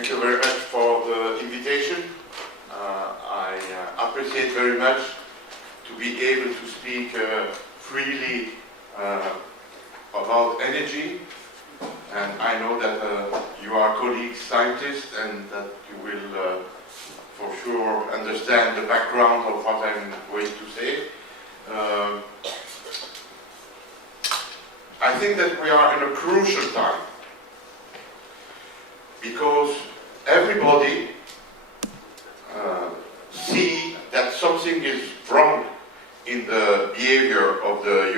Thank you very much for the invitation. I appreciate very much to be able to speak freely about energy. And I know that you are colleagues scientists and that you will for sure understand the background of what I'm going to say. I think that we are in a crucial time because everybody see that something is wrong in the behavior of the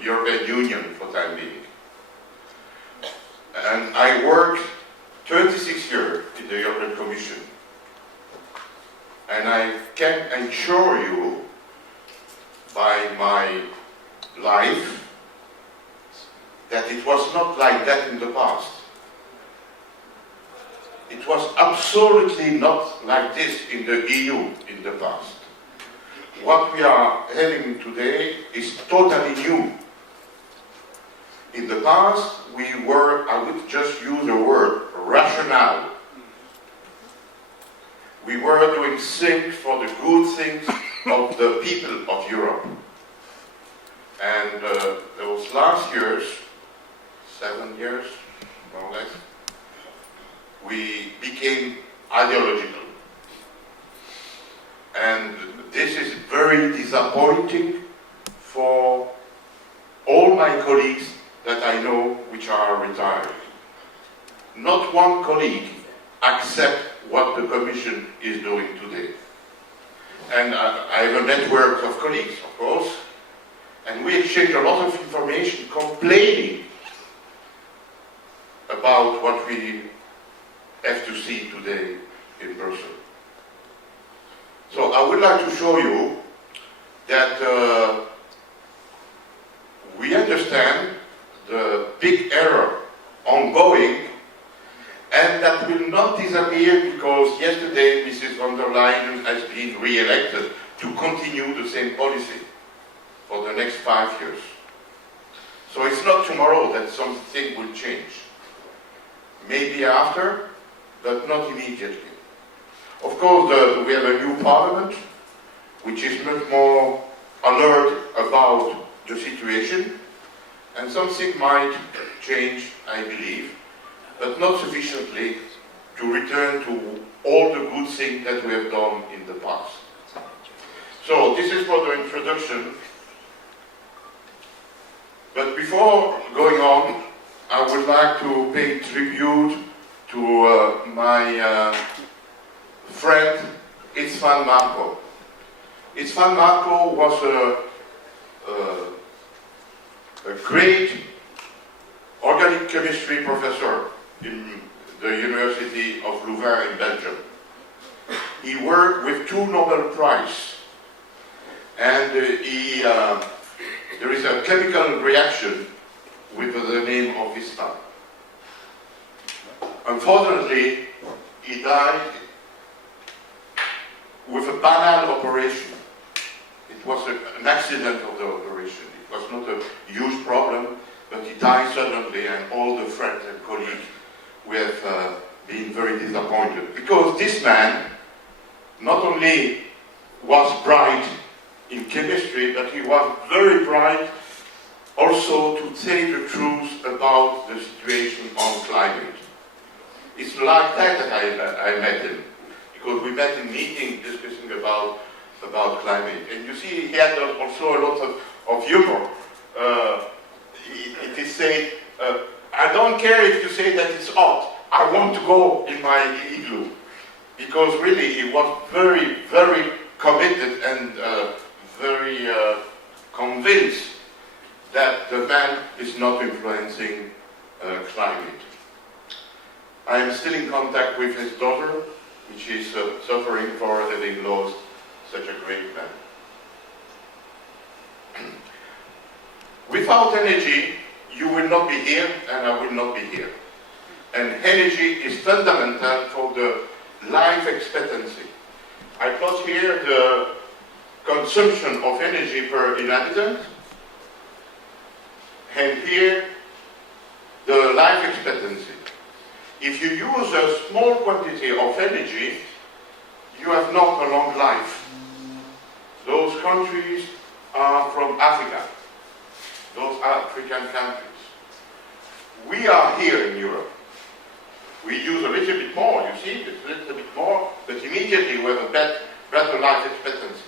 European Union for the time being. And I worked 26 years in the European Commission. And I can assure you by my life that it was not like that in the past. It was absolutely not like this in the EU in the past. What we are having today is totally new. In the past, we were, I would just use the word, rational. We were doing things for the good things of the people of Europe. And those last years, 7 years, more or less, we became ideological. And this is very disappointing for all my colleagues that I know which are retired. Not one colleague accepts what the Commission is doing today. And I have a network of colleagues, of course, and we exchange a lot of information complaining about what we have to see today in Brussels. So I would like to show you that we understand the big error ongoing, and that will not disappear because yesterday Mrs. von der Leyen has been re-elected to continue the same policy for the next 5 years. So it's not tomorrow that something will change. Maybe after, but not immediately. Of course, we have a new parliament, which is much more alert about the situation, and something might change, I believe, but not sufficiently to return to all the good things that we have done in the past. So this is for the introduction. But before going on, I would like to pay tribute to my friend Itzvan Marco. Itzvan Marco was a great organic chemistry professor in the University of Louvain in Belgium. He worked with 2 Nobel Prizes, and there is a chemical reaction with the name of his son. Unfortunately, he died with a banal operation. It was an accident of the operation. It was not a huge problem, but he died suddenly, and all the friends and colleagues we have been very disappointed. Because this man not only was bright in chemistry, but he was very bright also to say the truth about the situation on climate. It's like that I met him, because we met in meetings discussing about climate. And you see, he had also a lot of humor. It is said, I don't care if you say that it's hot, I want to go in my igloo. Because really, he was very, very committed and very convinced that the man is not influencing climate. I am still in contact with his daughter, which is suffering for having lost such a great man. Without energy, you will not be here, and I will not be here. And energy is fundamental for the life expectancy. I plot here the consumption of energy per inhabitant, and here the life expectancy. if you use a small quantity of energy, you have not a long life. Those countries are from Africa, those African countries. We are here in Europe. We use a little bit more, you see, it's a little bit more, but immediately we have a better life expectancy.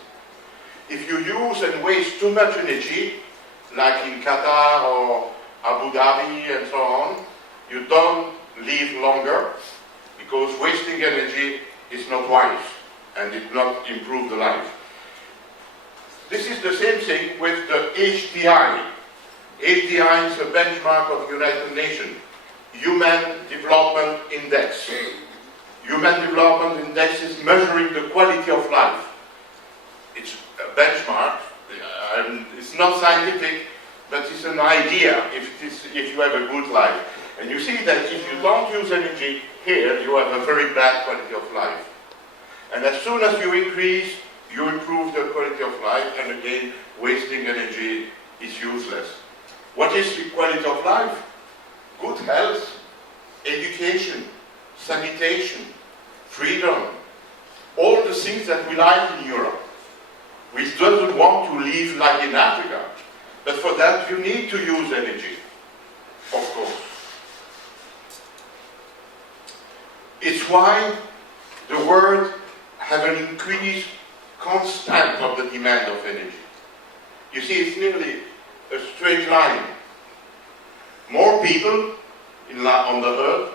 If you use and waste too much energy, like in Qatar or Abu Dhabi and so on, you don't live longer, because wasting energy is not wise and it not improve the life. This is the same thing with the HDI. HDI is a benchmark of United Nations, Human Development Index. Human Development Index is measuring the quality of life. It's a benchmark, and it's not scientific, but it's an idea if you have a good life. And you see that if you don't use energy here, you have a very bad quality of life. And as soon as you increase, you improve the quality of life, and again, wasting energy is useless. What is the quality of life? Good health, education, sanitation, freedom, all the things that we like in Europe. We don't want to live like in Africa, but for that you need to use energy, of course. It's why the world has an increased constant of the demand of energy. You see, it's nearly a straight line. More people on the earth,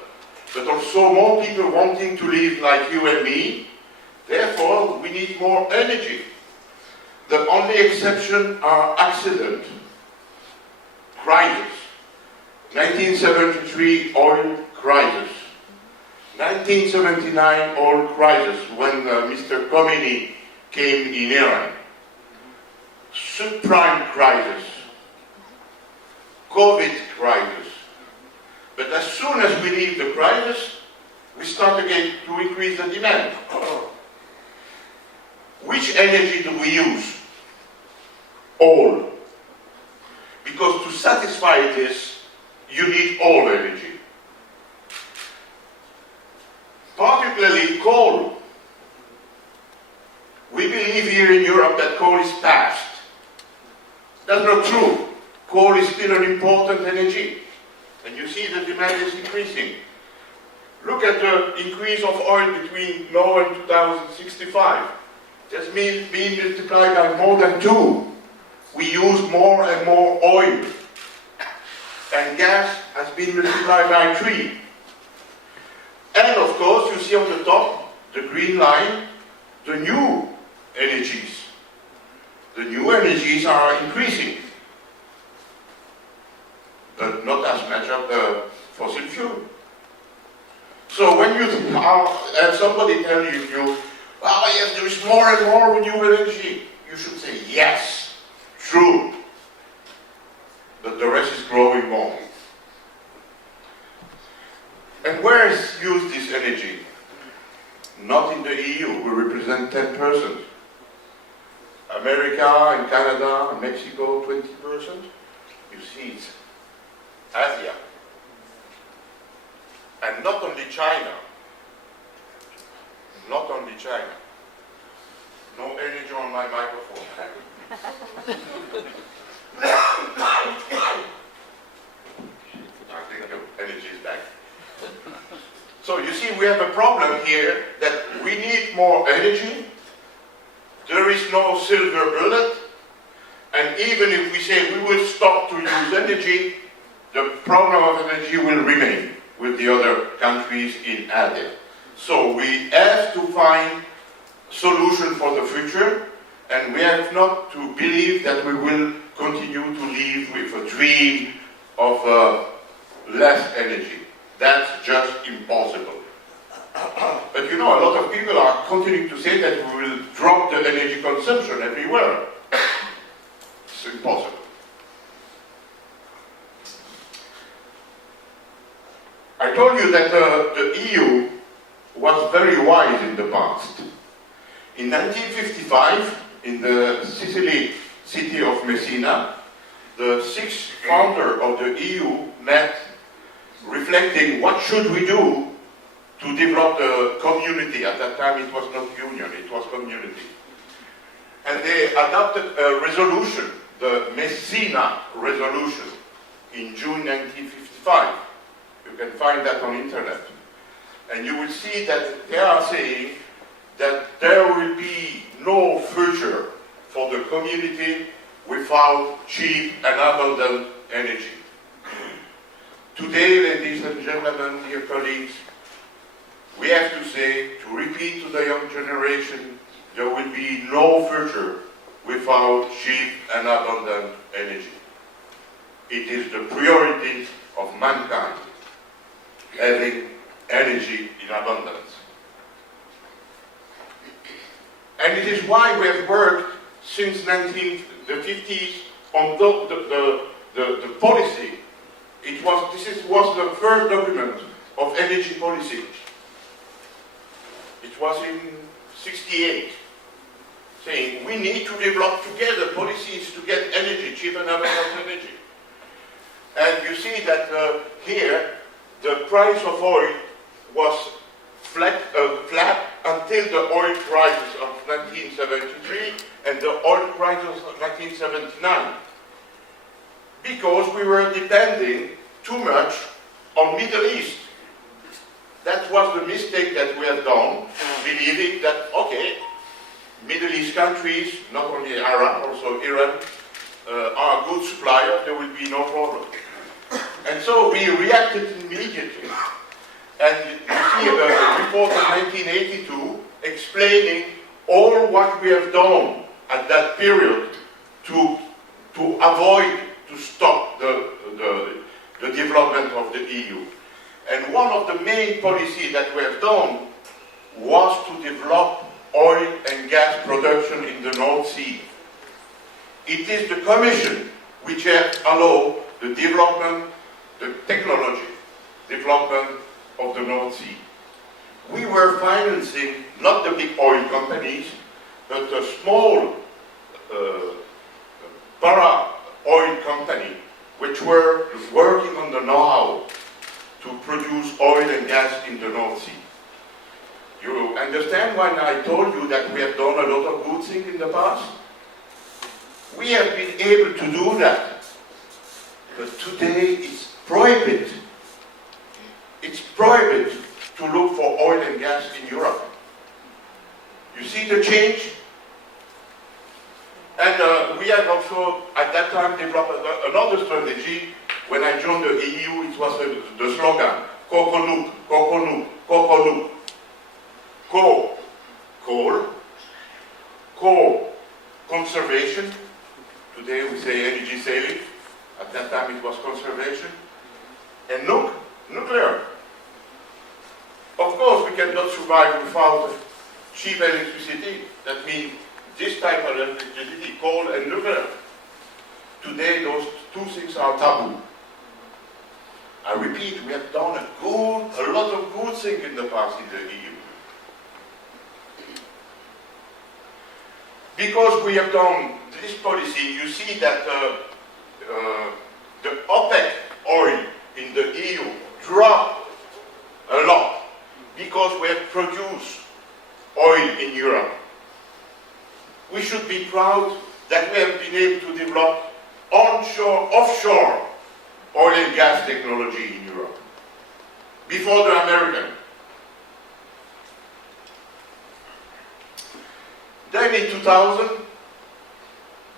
but also more people wanting to live like you and me. Therefore, we need more energy. The only exception are accidents, crisis. 1973 oil crisis. 1979 oil crisis when Mr. Khomeini came in Iran. Subprime crisis. COVID crisis. But as soon as we leave the crisis, we start again to increase the demand. Which energy do we use? All. Because to satisfy this, you need all energy. Particularly coal. We believe here in Europe that coal is past. That's not true. Coal is still an important energy. And you see the demand is increasing. Look at the increase of oil between now and 2065. That's been multiplied by more than 2. We use more and more oil. And gas has been multiplied by 3. And of course, you see on the top, the green line, the new energies. The new energies are increasing, but not as much of the fossil fuel. So when you have somebody tell you, oh yes, there is more and more renewable energy, you should say, yes, true, but the rest is growing more. And where is used this energy? Not in the EU, we represent 10%. America and Canada and Mexico, 20%. You see it's Asia. And not only China. Not only China. No energy on my microphone. I think the energy is back. So you see, we have a problem here that we need more energy. There is no silver bullet. And even if we say we will stop to use energy, the problem of energy will remain with the other countries in Asia. So we have to find solution for the future, and we have not to believe that we will continue to live with a dream of less energy. That's just impossible. But you know, a lot of people are continuing to say that we will drop the energy consumption everywhere. It's impossible. I told you that the EU was very wise in the past. In 1955, in the Sicily city of Messina, the 6 founders of the EU met reflecting what should we do to develop the community. At that time it was not union, it was community. And they adopted a resolution, the Messina resolution, in June 1955. You can find that on internet. And you will see that they are saying that there will be no future for the community without cheap and abundant energy. Today, ladies and gentlemen, dear colleagues, we have to say, to repeat to the young generation, there will be no future without cheap and abundant energy. It is the priority of mankind, having energy in abundance. And it is why we have worked since the 50s on the policy. This was the first document of energy policy. It was in 68, saying we need to develop together policies to get energy, cheap and abundant energy. And you see that here, the price of oil was flat until the oil crisis of 1973 and the oil crisis of 1979. Because we were depending too much on Middle East. That was the mistake that we had done, believing that, okay, Middle East countries, not only Arab, also Iran, are good suppliers, there will be no problem. And so we reacted immediately. And you see a report of 1982 explaining all what we have done at that period to avoid, to stop the development of the EU. And one of the main policies that we have done was to develop oil and gas production in the North Sea. It is the Commission which has allowed the development, the technology development of the North Sea. We were financing not the big oil companies, but a small para-oil company which were working on the know-how to produce oil and gas in the North Sea. You understand when I told you that we have done a lot of good things in the past? We have been able to do that. But today it's prohibited. It's prohibited to look for oil and gas in Europe. You see the change? And we have also, at that time, developed another strategy. When I joined the EU, it was the slogan, Kokonuk, Kokonuk, Kokonuk. Ko, coal. Ko, conservation. Today we say energy saving. At that time it was conservation. And nuclear. Of course, we cannot survive without cheap electricity. That means this type of electricity, coal and nuclear. Today, those two things are taboo. I repeat, we have done a lot of good things in the past in the EU. Because we have done this policy, you see that the OPEC oil in the EU dropped a lot because we have produced oil in Europe. We should be proud that we have been able to develop onshore, offshore oil and gas technology in Europe before the American. Then in 2000,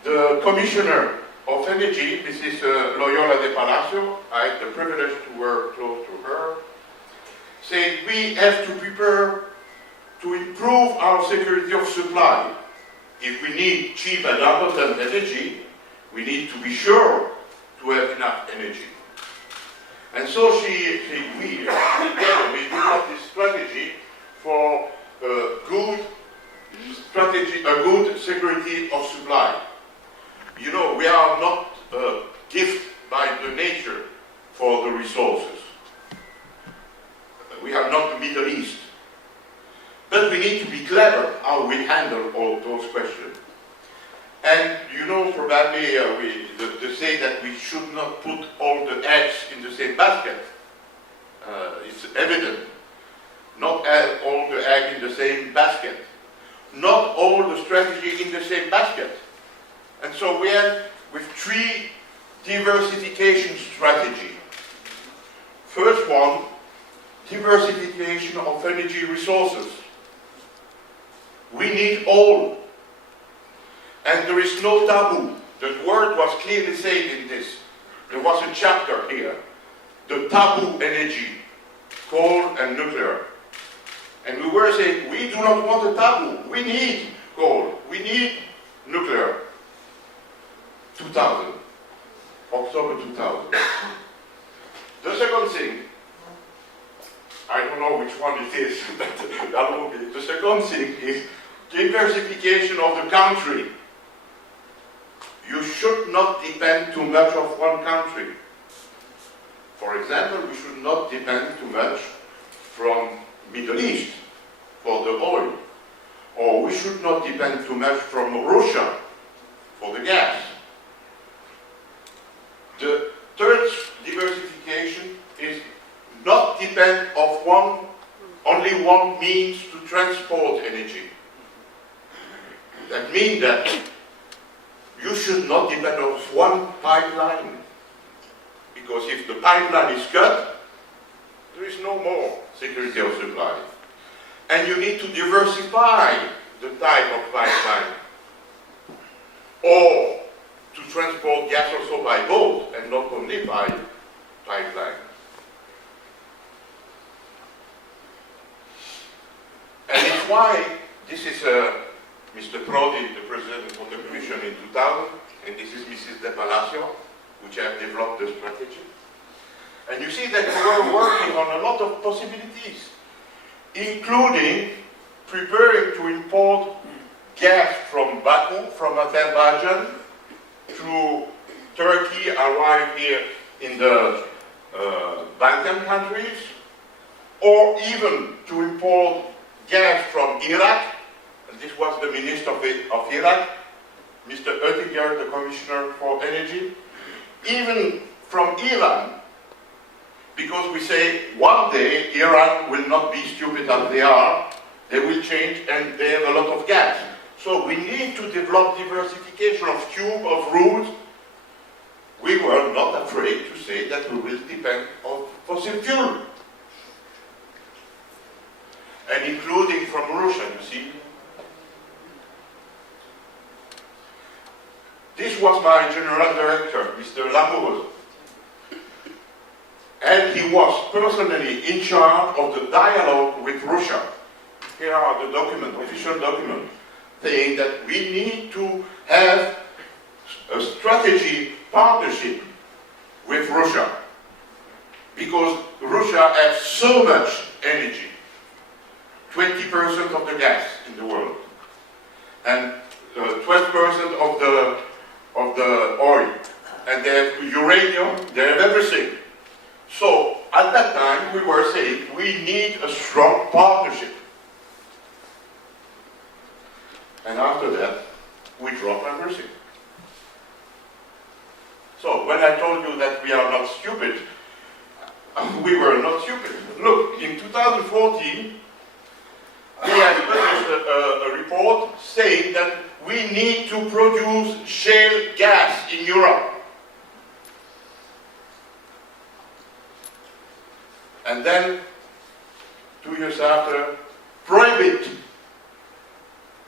the Commissioner of Energy, Mrs. Loyola de Palacio, I had the privilege to work close to her, said we have to prepare to improve our security of supply. If we need cheap and abundant energy, we need to be sure to have enough energy. And so we developed this strategy for a good security of supply. You know, we are not a gift by the nature for the resources. We are not the Middle East. But we need to be clever how we handle all those questions. And you know, probably they say that we should not put all the eggs in the same basket. it's evident. Not all the egg in the same basket. Not all the strategy in the same basket. And so we have with three diversification strategy. First one, diversification of energy resources. We need all. And there is no taboo. The word was clearly said in this. There was a chapter here. The taboo energy, coal and nuclear. And we were saying, we do not want a taboo. We need coal. We need nuclear. 2000. October 2000. The second thing, I don't know which one it is, but that will be. The second thing is diversification of the country. You should not depend too much on one country. For example, we should not depend too much from Middle East for the oil. Or we should not depend too much from Russia for the gas. The third diversification is not depend on only one means to transport energy. That means that you should not depend on one pipeline. Because if the pipeline is cut, there is no more security of supply. And you need to diversify the type of pipeline. Or to transport gas also by boat and not only by pipeline. And it's why this is Mr. Prodi, the President of the Commission in 2000, and this is Mrs. De Palacio, which have developed the strategy. And you see that we were working on a lot of possibilities, including preparing to import gas from Baku, from Azerbaijan, through Turkey, arrive here in the Balkan countries, or even to import gas from Iraq. And this was the Minister of Iraq, Mr. Oettinger, the Commissioner for Energy, even from Iran, because we say one day Iran will not be stupid as they are, they will change and they have a lot of gas. So we need to develop diversification of tube, of routes. We were not afraid to say that we will depend on fossil fuel. And including from Russia, you see. This was my General Director, Mr. Lamoureux. And he was personally in charge of the dialogue with Russia. Here are the documents, official documents, saying that we need to have a strategy partnership with Russia. Because Russia has so much energy. 20% of the gas in the world. And 12% of the oil. And they have uranium, they have everything. So, at that time, we were saying we need a strong partnership. And after that, we dropped everything. So, when I told you that we are not stupid, we were not stupid. Look, in 2014, we have published a report saying that we need to produce shale gas in Europe. And then, 2 years after, prohibit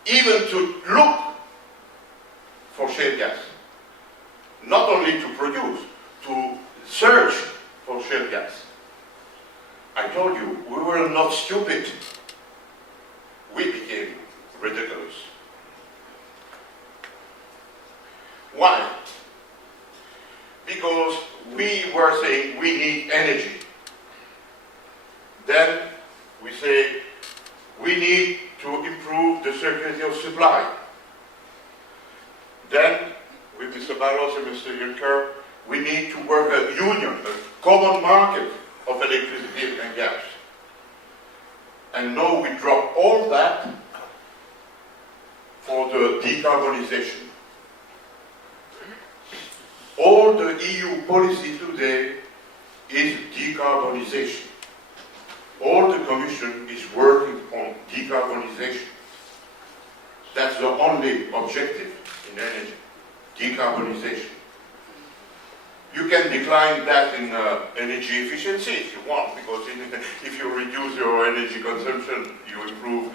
even to look for shale gas. Not only to produce, to search for shale gas. I told you, we were not stupid. We became ridiculous. Why? Because we were saying we need energy. Then we say we need to improve the security of supply. Then, with Mr. Barros and Mr. Juncker, we need to work a union, a common market of electricity and gas. And now we drop all that for the decarbonization. All the EU policy today is decarbonization. all the Commission is working on decarbonization. That's the only objective in energy, decarbonization. You can decline that in energy efficiency if you want, because if you reduce your energy consumption, you improve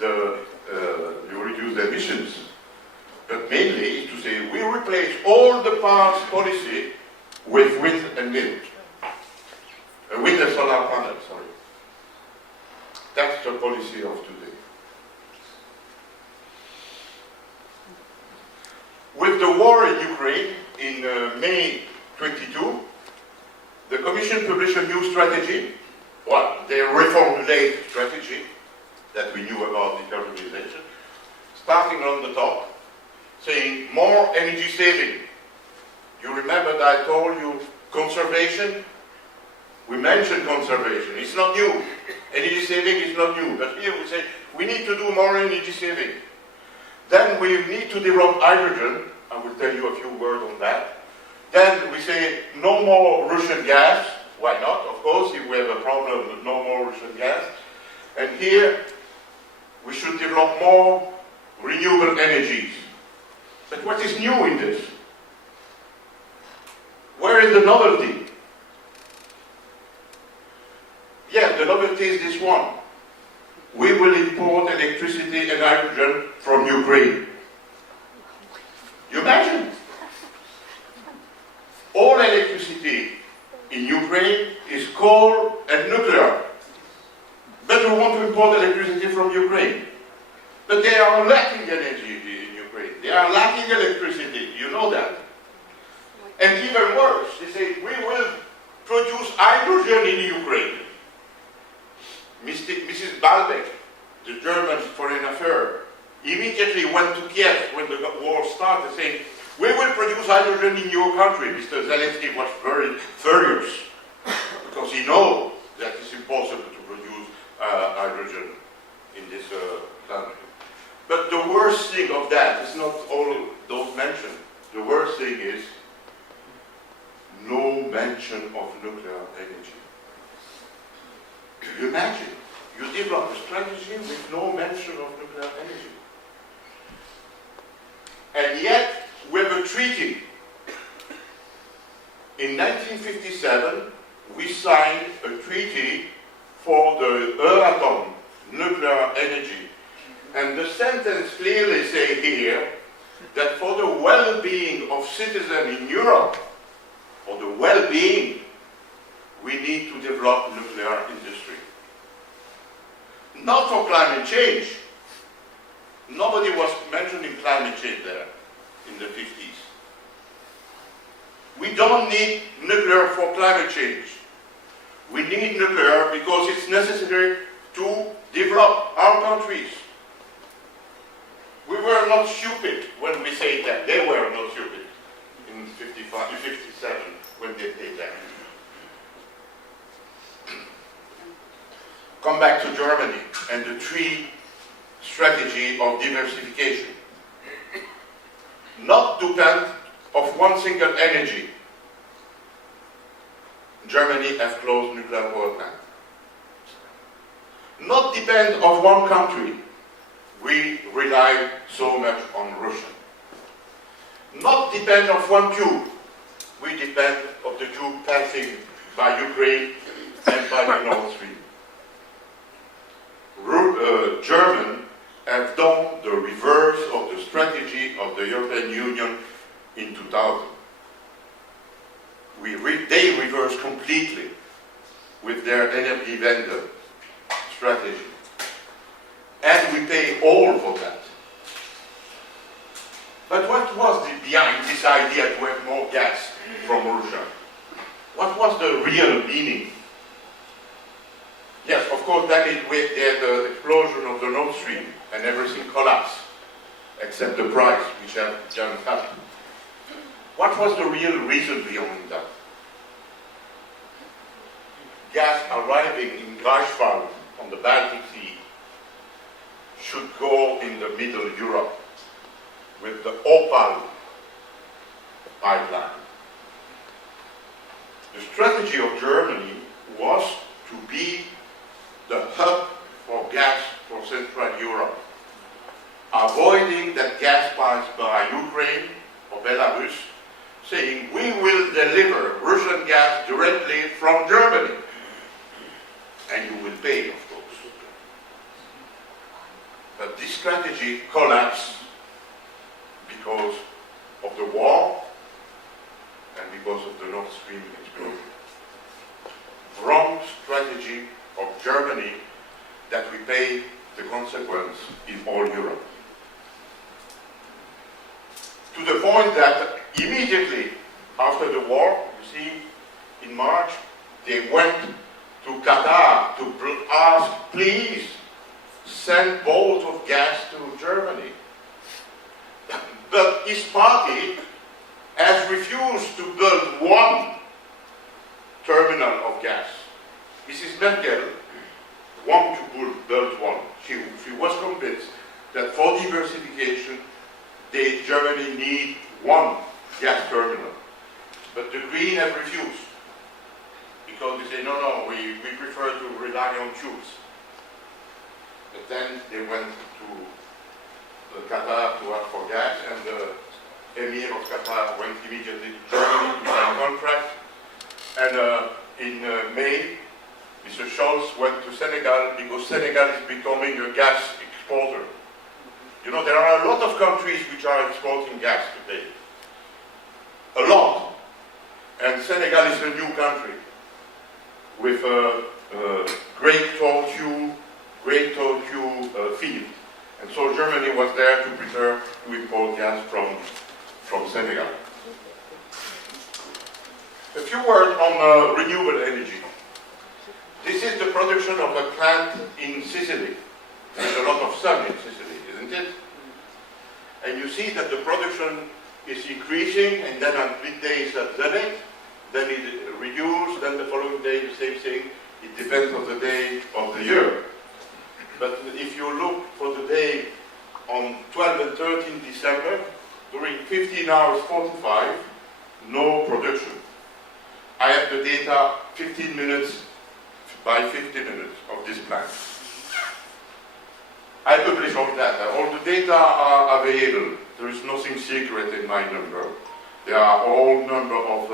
you reduce the emissions. But mainly to say we replace all the past policy with wind and wind. Wind and solar panels, sorry. That's the policy of today. With the war in Ukraine in May 22, the Commission published a new strategy. Well, they reformulated strategy that we knew about decarbonization, starting on the top, saying more energy saving. You remember that I told you conservation? We mentioned conservation. It's not new. Energy saving is not new. But here we say we need to do more energy saving. Then we need to develop hydrogen. I will tell you a few words on that. Then we say no more Russian gas. Why not? Of course, if we have a problem, no more Russian gas. And here we should develop more renewable energies. But what is new in this? Where is the novelty? Yeah, the novelty is this one. We will import electricity and hydrogen from Ukraine. You imagine? All electricity in Ukraine is coal and nuclear. But we want to import electricity from Ukraine. But they are lacking energy in Ukraine. They are lacking electricity. You know that. And even worse, they say, we will produce hydrogen in Ukraine. Mrs. Balbeck, the German Foreign Affairs, immediately went to Kiev when the war started, saying, we will produce hydrogen in your country. Mr. Zelensky was very furious, because he knows that it's impossible to produce hydrogen in this country. But the worst thing of that is not all those mentioned. The worst thing is no mention of nuclear energy. You imagine, you develop a strategy with no mention of nuclear energy. And yet, we have a treaty. In 1957, we signed a treaty for the Euratom nuclear energy. And the sentence clearly says here that for the well-being of citizens in Europe, for the well-being, we need to develop nuclear industry. Not for climate change. Nobody was mentioning climate change there in the 50s. We don't need nuclear for climate change. We need nuclear because it's necessary to develop our countries. We were not stupid when we say that. They were not stupid in 57 when they did that. Come back to Germany and the three strategy of diversification. Not depend of one single energy. Germany has closed nuclear power plant. Not depend on one country. We rely so much on Russia. Not depend on one tube. We depend on the tube passing by Ukraine and by the Nord Stream. Germans have done the reverse of the strategy of the European Union in 2000. They reversed completely with their energy vendor strategy. And we pay all for that. But what was behind this idea to have more gas from Russia? What was the real meaning? Yes, of course, then they had the explosion of the Nord Stream and everything collapsed, except the price, which had just happened. What was the real reason behind that? Gas arriving in Greifswald on the Baltic Sea should go in the Middle Europe with the Opal pipeline. The strategy of Germany was to be the hub for gas for Central Europe, avoiding that gas passed by Ukraine or Belarus, saying we will deliver Russian gas directly from Germany. And you will pay, of course. But this strategy collapsed because of the war and because of the Nord Stream explosion. Wrong strategy of Germany that we pay the consequence in all Europe. To the point that immediately after the war, you see, in March, they went to Qatar to ask, please send boats of gas to Germany. But his party has refused to build one terminal of gas. Mrs. Merkel wanted to build one. She was convinced that for diversification, Germany needs one gas terminal. But the Greens have refused. Because they say, no, we prefer to rely on tubes. But then they went to Qatar to ask for gas, and the Emir of Qatar went immediately to Germany to sign a contract. And in May, Mr. Scholz went to Senegal because Senegal is becoming a gas exporter. You know, there are a lot of countries which are exporting gas today. A lot. And Senegal is a new country with a great tortue field. And so Germany was there to prepare to import gas from Senegal. A few words on renewable energy. This is the production of a plant in Sicily. There's a lot of sun in Sicily, isn't it? And you see that the production is increasing, and then on midday it's at zenith, then it reduces, then the following day the same thing. It depends on the day of the year. But if you look for the day on 12 and 13 December, during 15 hours 45, no production. I have the data 15 minutes by 50 minutes of this plant. I publish all data. All the data are available. There is nothing secret in my number. They are all number of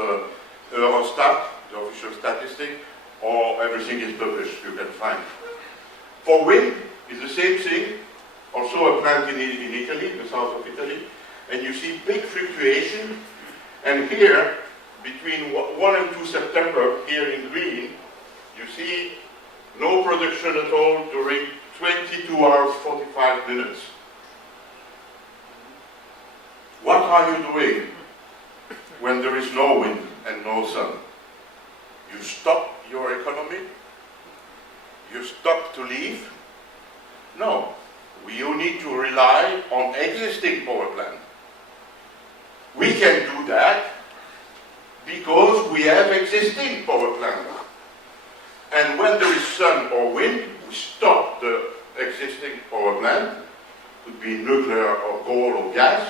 Eurostat, the official statistic, or everything is published, you can find. For wind, it's the same thing. Also a plant in Italy, the south of Italy. And you see big fluctuation. And here, between 1 and 2 September, here in green, you see no production at all during 22 hours 45 minutes. What are you doing when there is no wind and no sun? You stop your economy? You stop to live? No. You need to rely on existing power plant. We can do that because we have existing power plant. And when there is sun or wind, we stop the existing power plant. It could be nuclear or coal or gas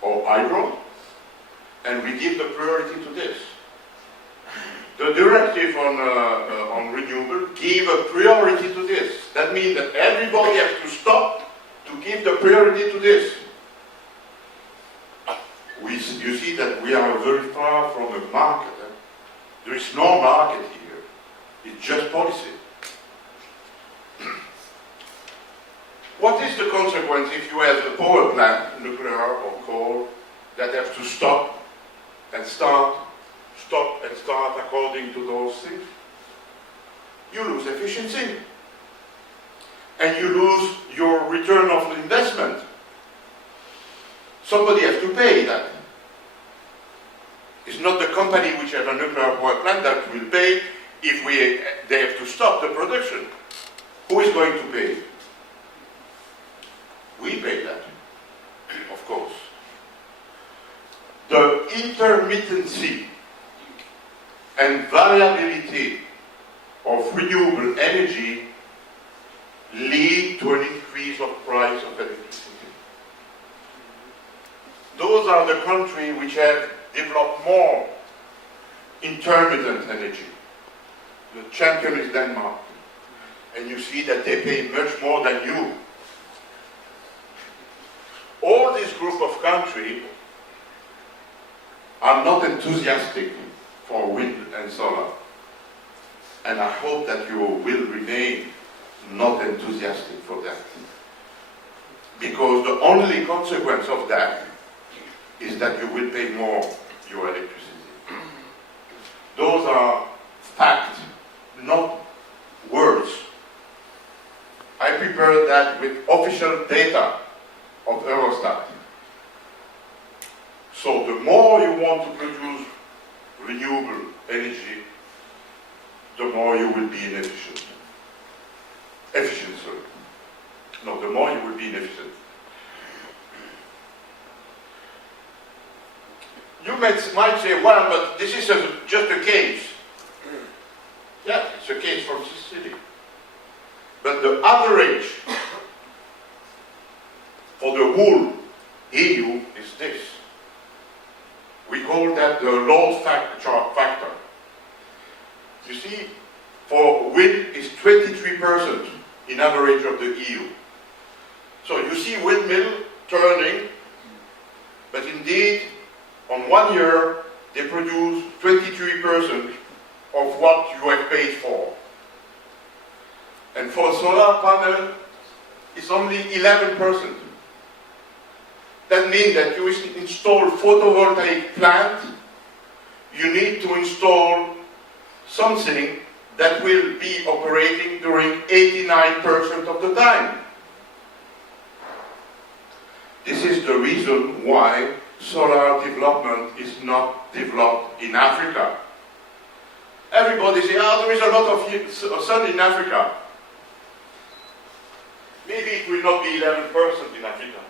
or hydro, and we give the priority to this. The directive on renewable give a priority to this. That means that everybody has to stop to give the priority to this. You see that we are very far from the market. There is no market here. It's just policy. What is the consequence if you have a power plant, nuclear or coal, that have to stop and start according to those things? You lose efficiency. And you lose your return of investment. Somebody has to pay that. It's not the company which has a nuclear power plant that will pay if they have to stop the production. Who is going to pay? We pay that, of course. The intermittency and variability of renewable energy lead to an increase of price of electricity. Those are the countries which have developed more intermittent energy. The champion is Denmark. and you see that they pay much more than you. All this group of countries are not enthusiastic for wind and solar. And I hope that you will remain not enthusiastic for that. Because the only consequence of that is that you will pay more your electricity. Those are facts, not words. I prepared that with official data of Eurostat. So the more you want to produce renewable energy, the more you will be inefficient. No, the more you will be inefficient. You might say, well, but this is just a case. Yeah, it's a case from Sicily. But the average for the whole EU is this. We call that the load factor. You see, for wind is 23% in average of the EU. So you see windmill turning, but indeed, on 1 year, they produce 23% of what you have paid for. And for a solar panel, it's only 11%. That means that you install photovoltaic plant, you need to install something that will be operating during 89% of the time. This is the reason why solar development is not developed in Africa. Everybody says, there is a lot of sun in Africa. Maybe it will not be 11% in Africa.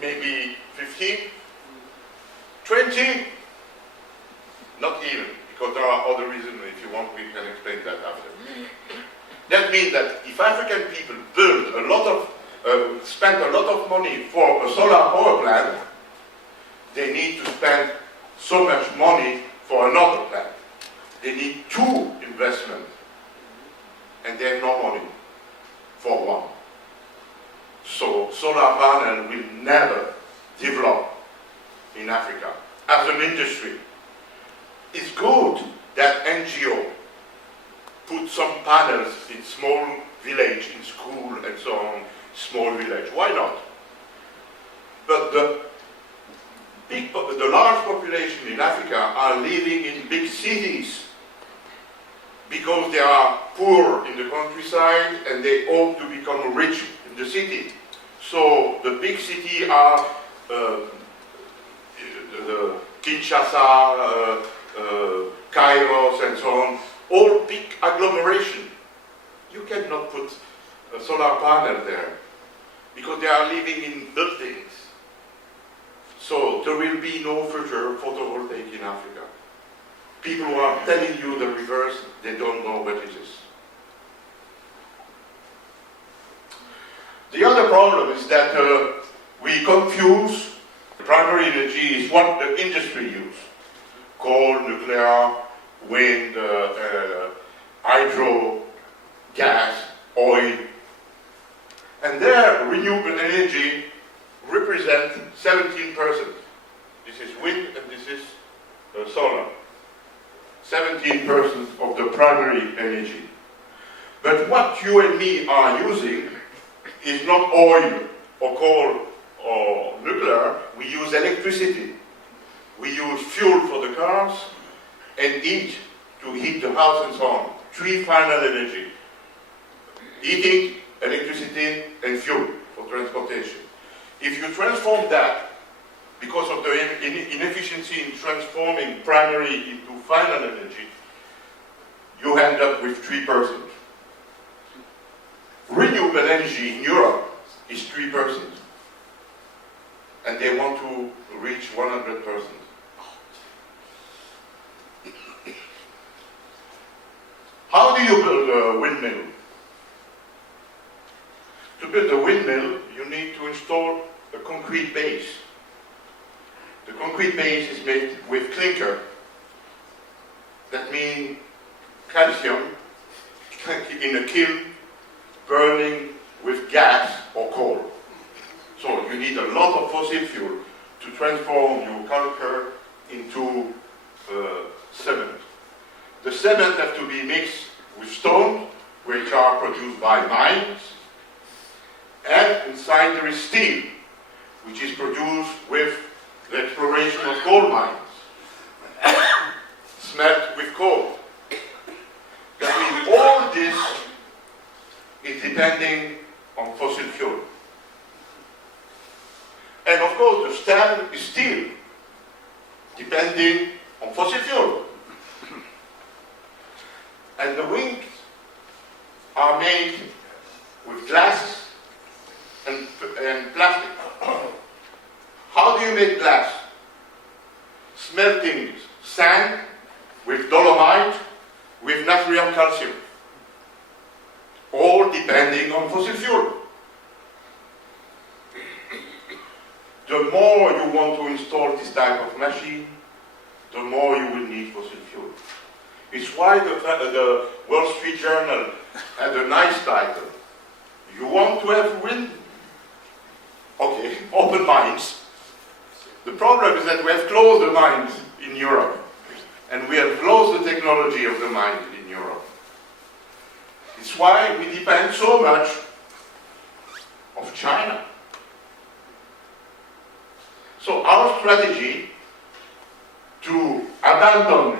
Maybe 15, 20, not even, because there are other reasons. If you want, we can explain that after. That means that if African people spend a lot of money for a solar power plant, they need to spend so much money for another plant. They need two investments, and they have no money for one. So solar panel will never develop in Africa as an industry. It's good that NGO put some panels in small village, in school and so on, small village. Why not? But the large population in Africa are living in big cities because they are poor in the countryside and they hope to become rich in the city. So the big cities are the Kinshasa, Kairos and so on, all big agglomeration. You cannot put a solar panel there because they are living in buildings. So there will be no future photovoltaic in Africa. People who are telling you the reverse, they don't know what it is. The other problem is that we confuse primary energy is what the industry uses. Coal, nuclear, wind, hydro, gas, oil. And their renewable energy represent 17%. This is wind and this is solar. 17% of the primary energy. But what you and me are using is not oil or coal or nuclear. We use electricity. We use fuel for the cars and heat to heat the house and so on. Three final energy. Heating, electricity and fuel for transportation. If you transform that, because of the inefficiency in transforming primary into final energy, you end up with 3%. Renewable energy in Europe is 3%. And they want to reach 100%. How do you build a windmill? To build a windmill, you need to install a concrete base. The concrete base is made with clinker. That means calcium in a kiln burning with gas or coal. So you need a lot of fossil fuel to transform your concrete into cement. The cement has to be mixed with stone, which are produced by mines, and inside there is steel, which is produced with the exploration of coal mines, smelt with coal. That means all this is depending on fossil fuel. And of course the stem is steel, depending on fossil fuel. And the wings are made with glass and plastic. How do you make glass? Smelting sand with dolomite, with natrium calcium. All depending on fossil fuel. The more you want to install this type of machine, the more you will need fossil fuel. It's why the Wall Street Journal had a nice title. You want to have wind? Okay, open mines. The problem is that we have closed the mines in Europe, and we have lost the technology of the mines in Europe. It's why we depend so much of China. So our strategy to abandon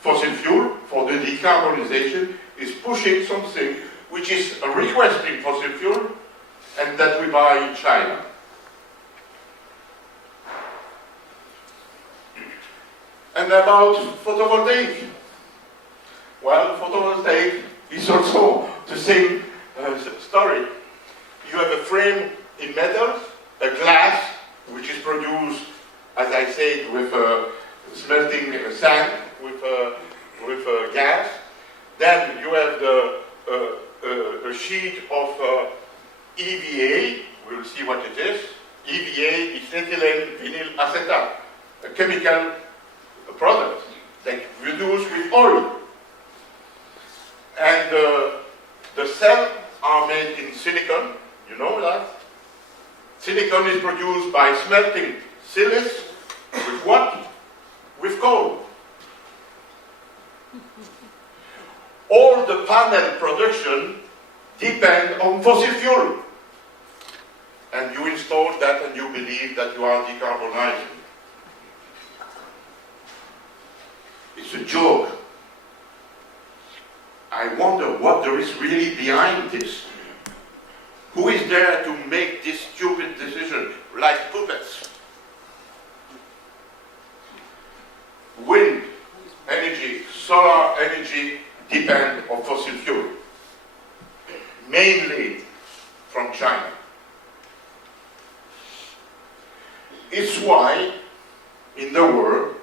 fossil fuel for the decarbonization is pushing something which is a request in fossil fuel and that we buy in China. And about photovoltaic. Well, photovoltaic is also the same story. You have a frame in metal, a glass, which is produced, as I said, with smelting sand, with gas. Then you have a sheet of EVA. We'll see what it is. EVA is ethylene vinyl acetate, a chemical product that reduced with oil. And the cells are made in silicon. You know that? Silicon is produced by smelting silice with what? With coal. All the panel production depend on fossil fuel. And you install that and you believe that you are decarbonizing. It's a joke. I wonder what there is really behind this. Who is there to make this stupid decision, like puppets? Wind energy, solar energy depend on fossil fuel, mainly from China. It's why, in the world,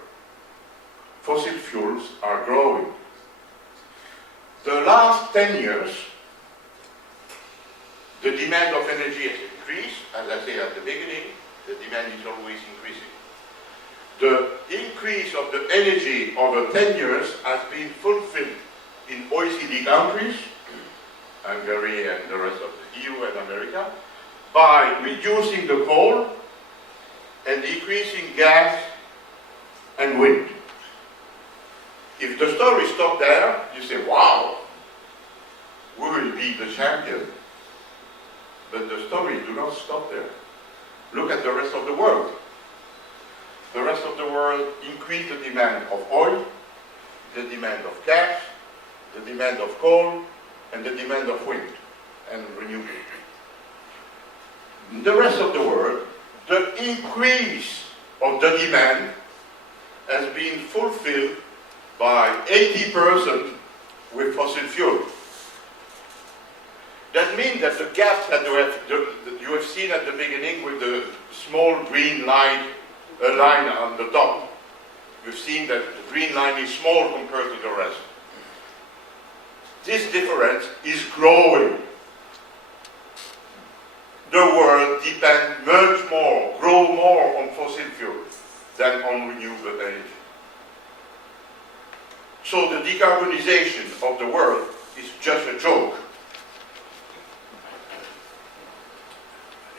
fossil fuels are growing. The last 10 years, the demand of energy has increased. As I said at the beginning, the demand is always increasing. The increase of the energy over 10 years has been fulfilled in OECD countries, Hungary and the rest of the EU and America, by reducing the coal and increasing gas and wind. If the story stopped there, you say, wow, we will be the champion. But the story do not stop there. Look at the rest of the world. The rest of the world increased the demand of oil, the demand of gas, the demand of coal, and the demand of wind and renewable. In the rest of the world, the increase of the demand has been fulfilled by 80% with fossil fuel. That means that the gap that you have seen at the beginning with the small green line on the top, you've seen that the green line is small compared to the rest. This difference is growing. The world depends much more, grow more on fossil fuel than on renewable energy. So the decarbonization of the world is just a joke.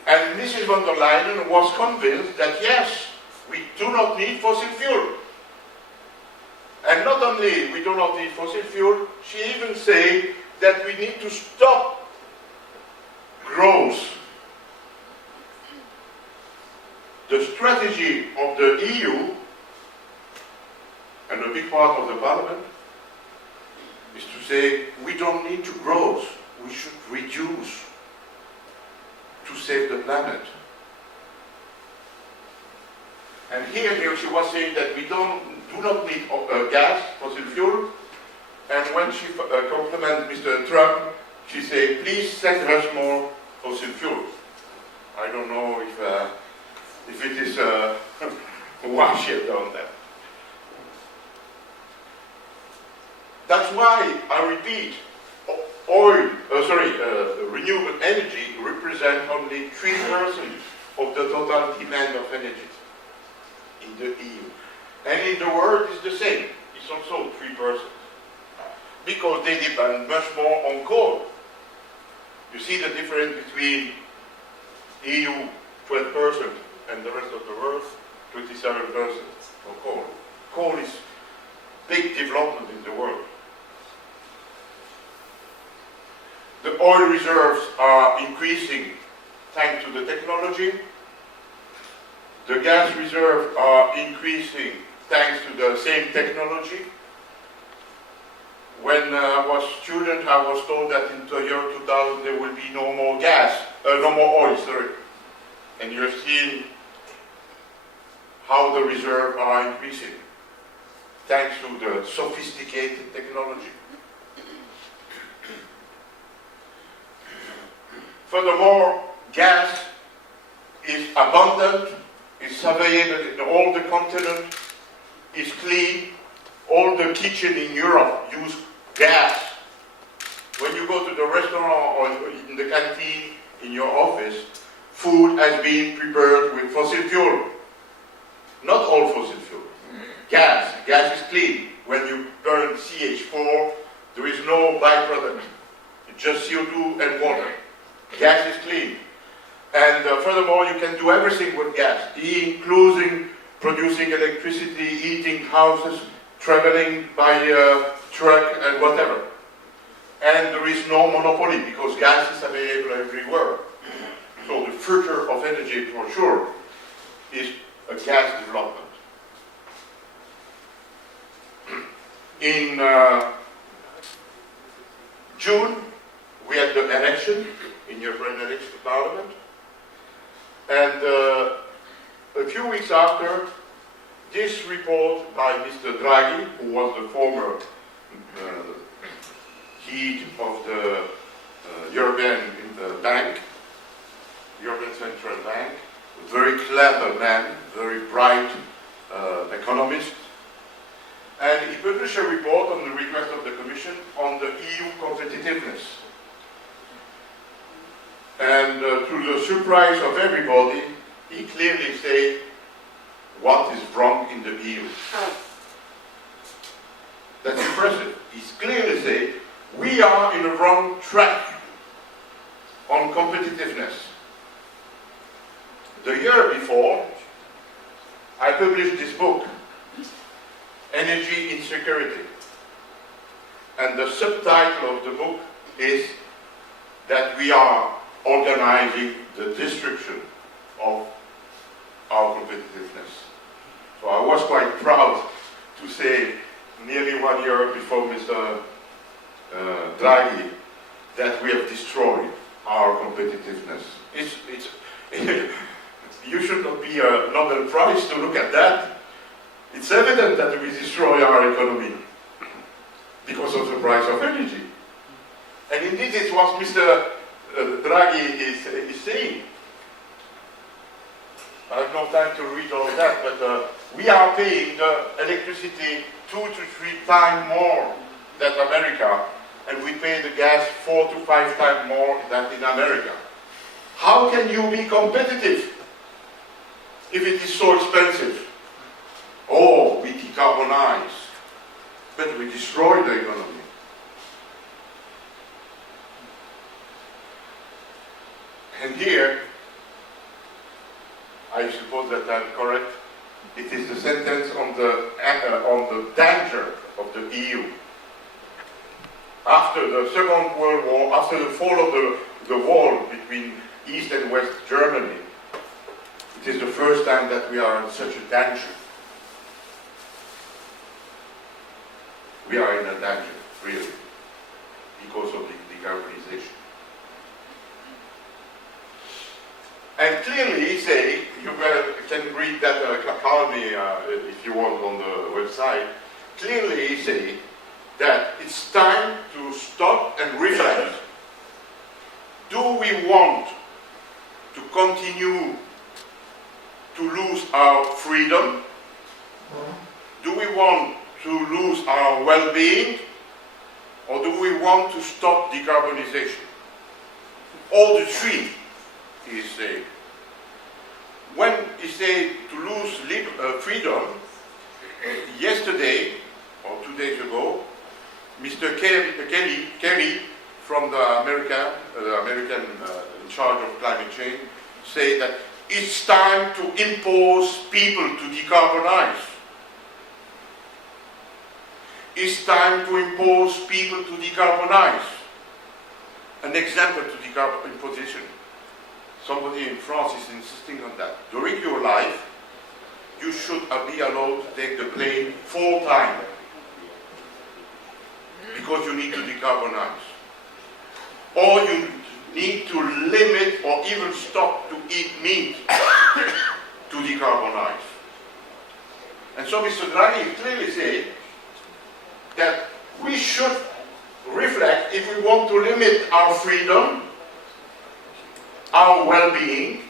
And Mrs. von der Leyen was convinced that yes, we do not need fossil fuel. And not only we do not need fossil fuel, she even said that we need to stop growth. The strategy of the EU and a big part of the Parliament is to say we don't need to grow, we should reduce to save the planet. And here she was saying that we do not need gas, fossil fuel, and when she complimented Mr. Trump, she said, please send us more fossil fuel. I don't know if it is why she had done that. That's why I repeat, renewable energy represents only 3% of the total demand of energy in the EU. And in the world it's the same. It's also 3%. Because they depend much more on coal. You see the difference between EU 12% and the rest of the world, 27% of coal. Coal is big development in the world. The oil reserves are increasing thanks to the technology. The gas reserves are increasing thanks to the same technology. When I was a student, I was told that in the year 2000 there will be no more oil, And you're seeing how the reserves are increasing thanks to the sophisticated technology. Furthermore, gas is abundant, is available in all the continent, is clean. All the kitchens in Europe use gas. When you go to the restaurant or in the canteen in your office, food has been prepared with fossil fuel. Not all fossil fuel. Gas. Gas is clean. When you burn CH4, there is no byproduct. It's just CO2 and water. Gas is clean. And furthermore, you can do everything with gas, including producing electricity, heating houses, traveling by truck and whatever. And there is no monopoly because gas is available everywhere. So the future of energy for sure is a gas development. In June, we had the election in European election to Parliament. And a few weeks after, this report by Mr. Draghi, who was the former head of the European Central Bank, a very clever man, very bright economist, and he published a report on the request of the Commission on the EU competitiveness. And to the surprise of everybody, he clearly said what is wrong in the EU. That's impressive. He clearly said we are in a wrong track on competitiveness. The year before, I published this book, Energy Insecurity. And the subtitle of the book is that we are organizing the destruction of our competitiveness. So I was quite proud to say, nearly 1 year before Mr. Draghi, that we have destroyed our competitiveness. You should not be a Nobel Prize to look at that. It's evident that we destroy our economy because of the price of energy. And indeed, it was Mr. Draghi is saying. I have no time to read all that, but we are paying the electricity 2 to 3 times more than America, and we pay the gas 4 to 5 times more than in America. How can you be competitive if it is so expensive? Oh, we decarbonize, but we destroy the economy. that I'm correct. It is the sentence on the danger of the EU. After the Second World War, after the fall of the wall between East and West Germany, it is the first time that we are in such a danger. We are in a danger, really, because of the decarbonization. And clearly say, you can read that calmly if you want on the website, clearly say that it's time to stop and reflect. Do we want to continue to lose our freedom? Do we want to lose our well-being? Or do we want to stop decarbonization? All the three, he said. When he said to lose freedom, yesterday, or 2 days ago, Mr. Kerry from the American in charge of climate change, say that it's time to impose people to decarbonize. It's time to impose people to decarbonize. An example to imposition. Somebody in France is insisting on that. During your life, you should be allowed to take the plane 4 times because you need to decarbonize. Or you need to limit or even stop to eat meat to decarbonize. And so Mr. Draghi clearly said that we should reflect if we want to limit our freedom, our well-being,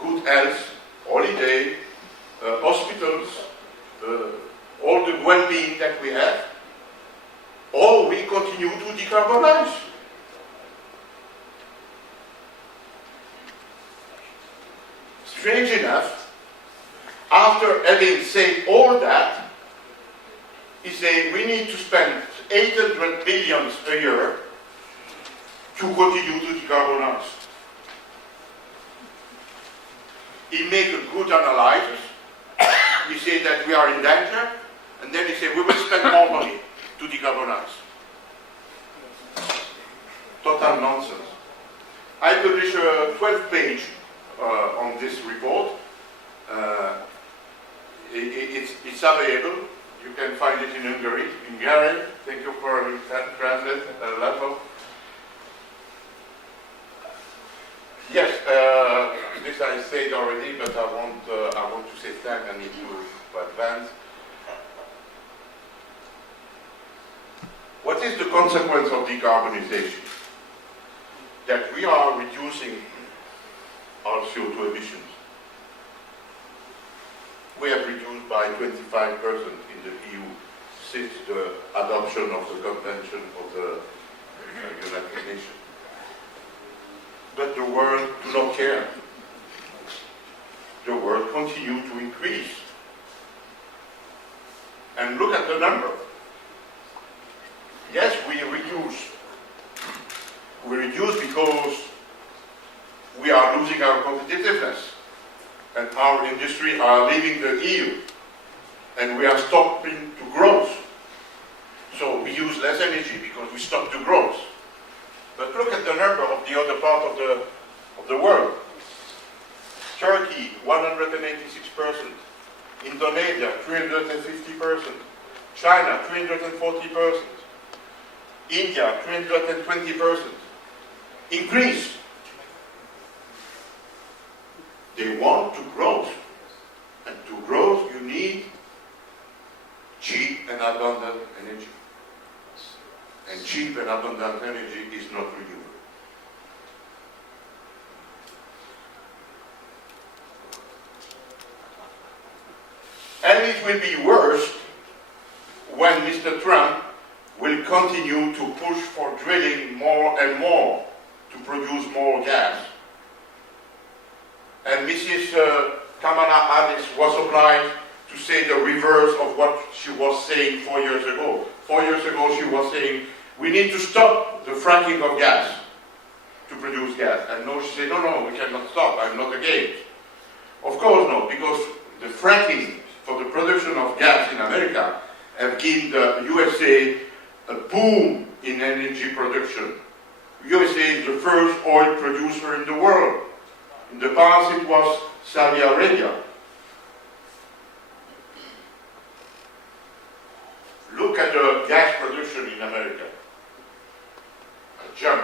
good health, holiday, hospitals, all the well-being that we have, or we continue to decarbonize. Strange enough, after having said all that, he said we need to spend 800 billion a year to continue to decarbonize. He made a good analysis. He said that we are in danger, and then he said we will spend more money to decarbonize. Total nonsense. I published a 12-page on this report. It's available. You can find it in Hungary, in Gary. Thank you for translating a lot of. Yes, this I said already, but I want to save time. I need to advance. What is the consequence of decarbonization? That we are reducing our CO2 emissions. We have reduced by 25% in the EU since the adoption of the Convention of the United Nations. But the world do not care. The world continues to increase. And look at the number. Yes, we reduce. We reduce because we are losing our competitiveness. And our industry are leaving the EU. And we are stopping to growth. So we use less energy because we stop the growth. But look at the number of the other part of the world. Turkey, 186%. Indonesia, 350%. China, 340%. India, 320%. Increase. They want to grow. And to grow, you need cheap and abundant energy. And cheap and abundant energy is not renewable. And it will be worse when Mr. Trump will continue to push for drilling more and more to produce more gas. And Mrs. Kamala Harris was obliged to say the reverse of what she was saying 4 years ago. 4 years ago she was saying, we need to stop the fracking of gas to produce gas. And now she said, no, we cannot stop, I'm not against. Of course not, because the fracking for the production of gas in America have given the USA a boom in energy production. USA is the first oil producer in the world. In the past it was Saudi Arabia. Look at the gas production in America. A jump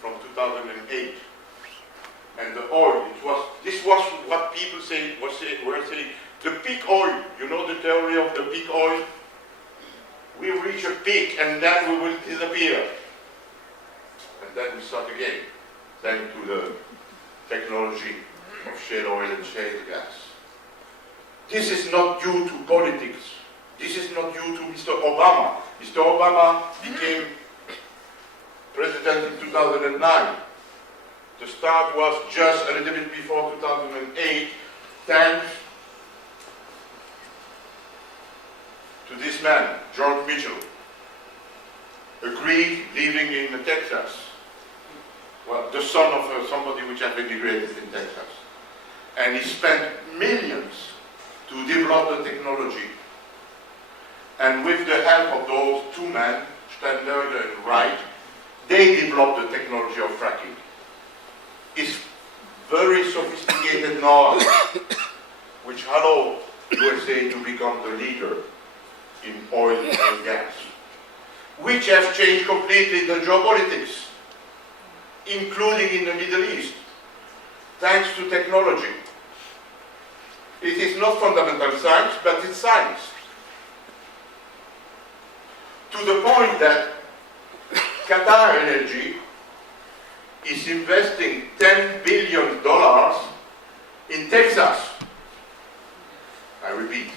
from 2008. And the oil, this was what people were saying, the peak oil. You know the theory of the peak oil? We reach a peak and then we will disappear. And then we start again, thanks to the technology of shale oil and shale gas. This is not due to politics. This is not due to Mr. Obama. Mr. Obama became president in 2009. The start was just a little bit before 2008, thanks to this man, George Mitchell, a Greek living in Texas. Well, the son of somebody which had immigrated in Texas. And he spent millions to develop the technology. And with the help of those two men, Steinberg and Wright, they developed the technology of fracking. It's very sophisticated knowledge which allowed USA to become the leader in oil and gas, which has changed completely the geopolitics, including in the Middle East, thanks to technology. It is not fundamental science, but it's science. To the point that Qatar Energy is investing $10 billion in Texas. I repeat,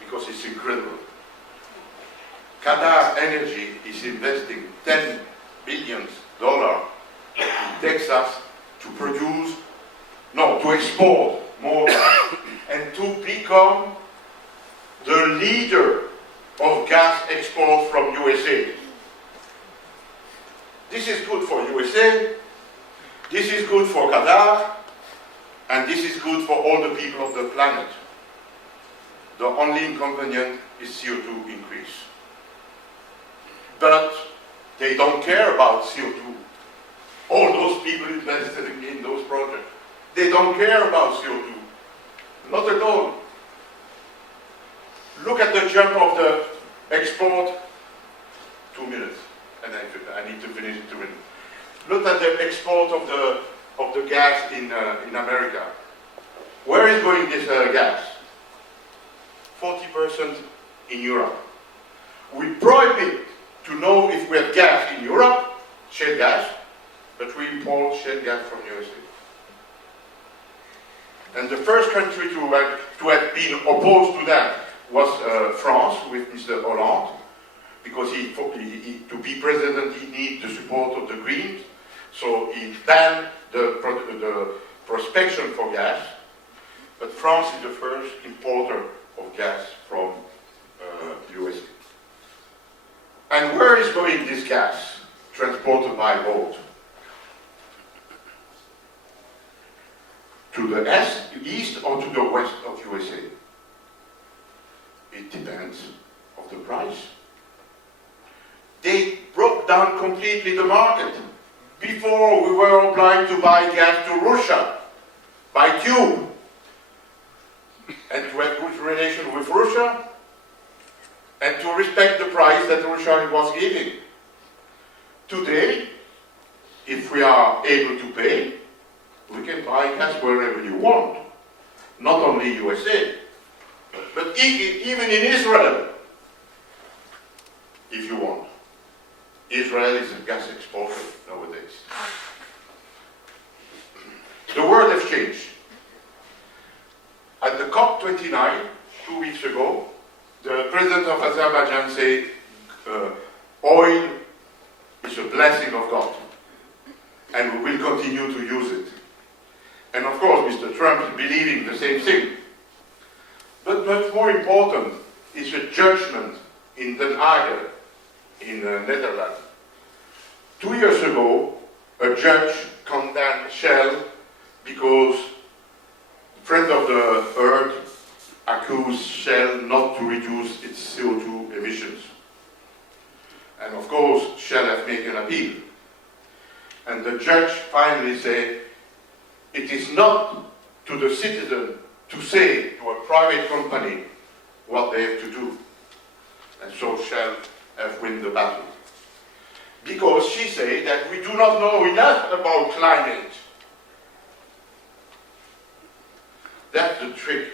because it's incredible. Qatar Energy is investing $10 billion in Texas to export more gas and to become the leader of gas export from USA. This is good for USA, this is good for Qatar, and this is good for all the people of the planet. The only inconvenience is CO2 increase. But they don't care about CO2. All those people invested in those projects, they don't care about CO2. Not at all. Look at the jump of the export. 2 minutes, and I need to finish in 2 minutes. Look at the export of the gas in America. Where is going this gas? 40% in Europe. We prohibit to know if we have gas in Europe, shale gas, but we import shale gas from USA. And the first country to have been opposed to that was France with Mr. Hollande, because to be president he needs the support of the Greens, so he banned the prospection for gas. But France is the first importer of gas from USA. And where is going this gas transported by boat? To the east or to the west of USA? It depends on the price. They broke down completely the market. Before we were obliged to buy gas to Russia by tube and to have good relation with Russia and to respect the price that Russia was giving. Today, if we are able to pay, we can buy gas wherever you want. Not only USA, but even in Israel, if you want. Israel is a gas exporter nowadays. The world has changed. At the COP29, 2 weeks ago, the president of Azerbaijan said, oil is a blessing of God, and we will continue to use it. And of course, Mr. Trump is believing the same thing. But much more important is a judgment in Den Haag, in the Netherlands. 2 years ago, a judge condemned Shell because Friend of the Earth accused Shell not to reduce its CO2 emissions. And of course, Shell has made an appeal. And the judge finally said, it is not to the citizen to say to a private company what they have to do. And so Shell have won the battle. Because she said that we do not know enough about climate. That's the trick.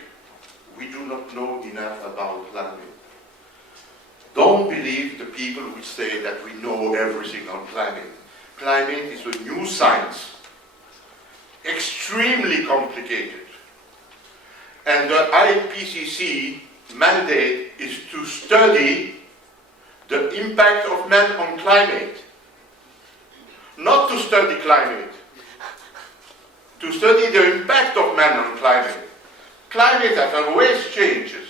We do not know enough about climate. Don't believe the people who say that we know everything on climate. Climate is a new science, extremely complicated. And the IPCC mandate is to study the impact of man on climate. Not to study climate, to study the impact of man on climate. Climate has always changes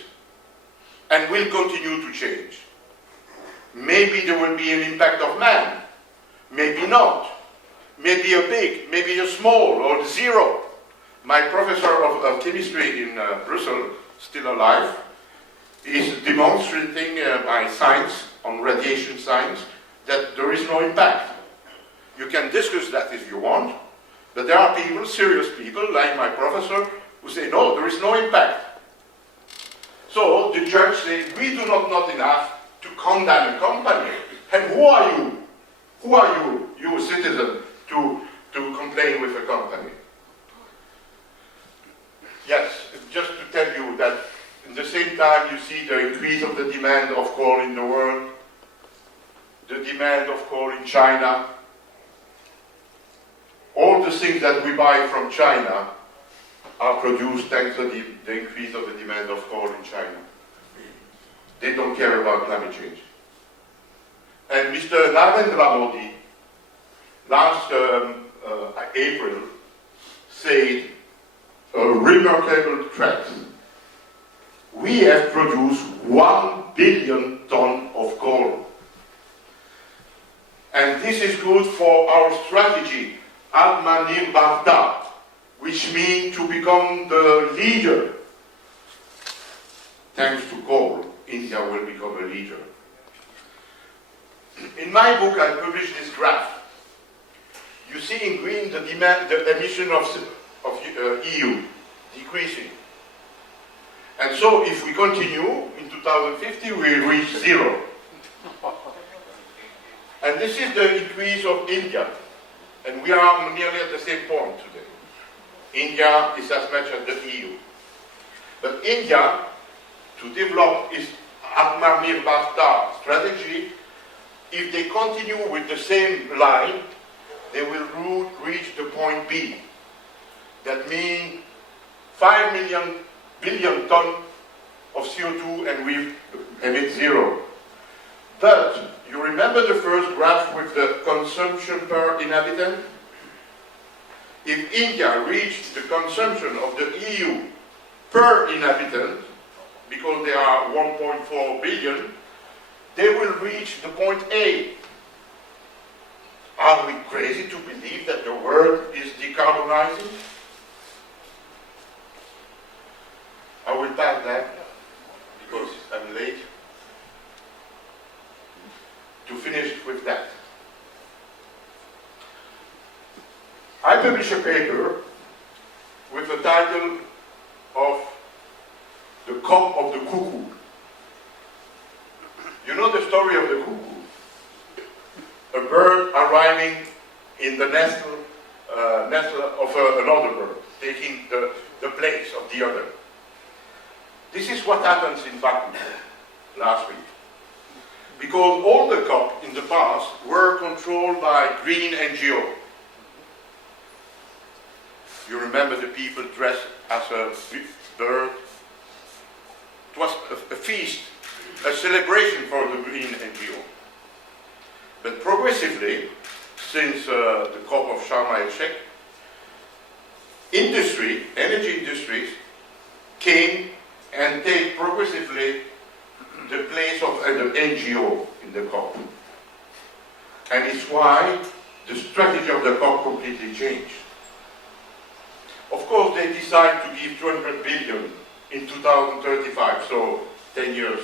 and will continue to change. Maybe there will be an impact of man, maybe not. Maybe a big, maybe a small, or zero. My professor of chemistry in Brussels, still alive, is demonstrating by science, on radiation science, that there is no impact. You can discuss that if you want, but there are people, serious people, like my professor, who say, no, there is no impact. So the judge says, we do not know enough to condemn a company. And who are you? Who are you, you citizen, to complain with a company? Yes, just to tell you that in the same time you see the increase of the demand of coal in the world, the demand of coal in China, all the things that we buy from China are produced thanks to the increase of the demand of coal in China. They don't care about climate change. And Mr. Narendra Modi, last April, said a remarkable threat. We have produced 1 billion tons of coal. And this is good for our strategy, Atmanirbharta, which means to become the leader. Thanks to coal, India will become a leader. In my book, I published this graph. You see in green the demand, the emission of EU decreasing. And so if we continue, in 2050 we'll reach zero. And this is the increase of India. And we are nearly at the same point today. India is as much as the EU. But India, to develop its Atmanirbharta strategy, if they continue with the same line, they will reach the point B. That means 5 billion tons of CO2 and we emit zero. But you remember the first graph with the consumption per inhabitant? If India reached the consumption of the EU per inhabitant, because they are 1.4 billion, they will reach the point A. Are we crazy to believe that the world is decarbonizing? I will pass that because I'm late. To finish with that. I published a paper with the title of The Cock of the Cuckoo. You know the story of the cuckoo? A bird arriving in the nest of another bird, taking the place of the other. This is what happens in Baku last week. Because all the COP in the past were controlled by green NGO. You remember the people dressed as a bird? It was a feast, a celebration for the green NGO. But progressively, since the COP of Sharm el-Sheikh, industry, energy industries, came and take progressively the place of the NGO in the COP. And it's why the strategy of the COP completely changed. Of course, they decide to give 200 billion in 2035, so 10 years,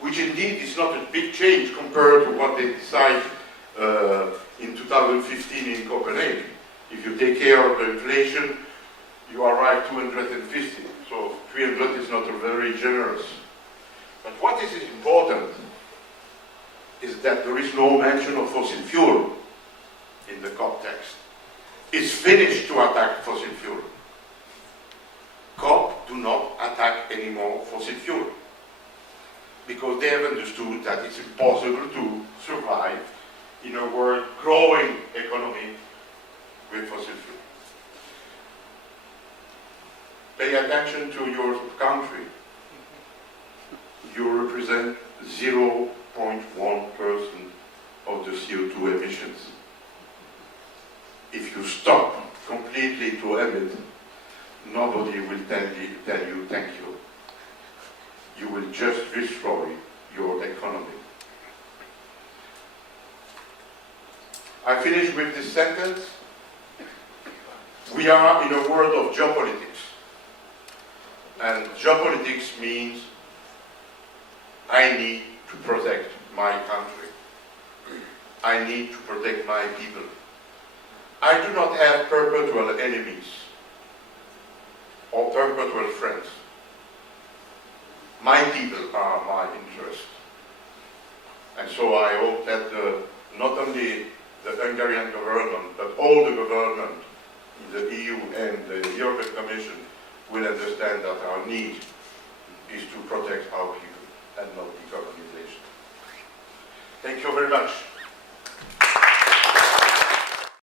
which indeed is not a big change compared to what they decide in 2015 in Copenhagen. If you take care of the inflation, you arrive 250, so 300 is not a very generous. But what is important is that there is no mention of fossil fuel in the COP text. It's finished to attack fossil fuel. COP do not attack anymore fossil fuel because they have understood that it's impossible to survive in a world growing economy with fossil fuel. Pay attention to your country. You represent 0.1% of the CO2 emissions. If you stop completely to emit, nobody will tell you thank you. You will just destroy your economy. I finish with this sentence. We are in a world of geopolitics. And geopolitics means I need to protect my country. I need to protect my people. I do not have perpetual enemies or perpetual friends. My people are my interest. And so I hope that not only the Hungarian government, but all the government in the EU and the European Commission will understand that our need is to protect our people and not decarbonization. Thank you very much.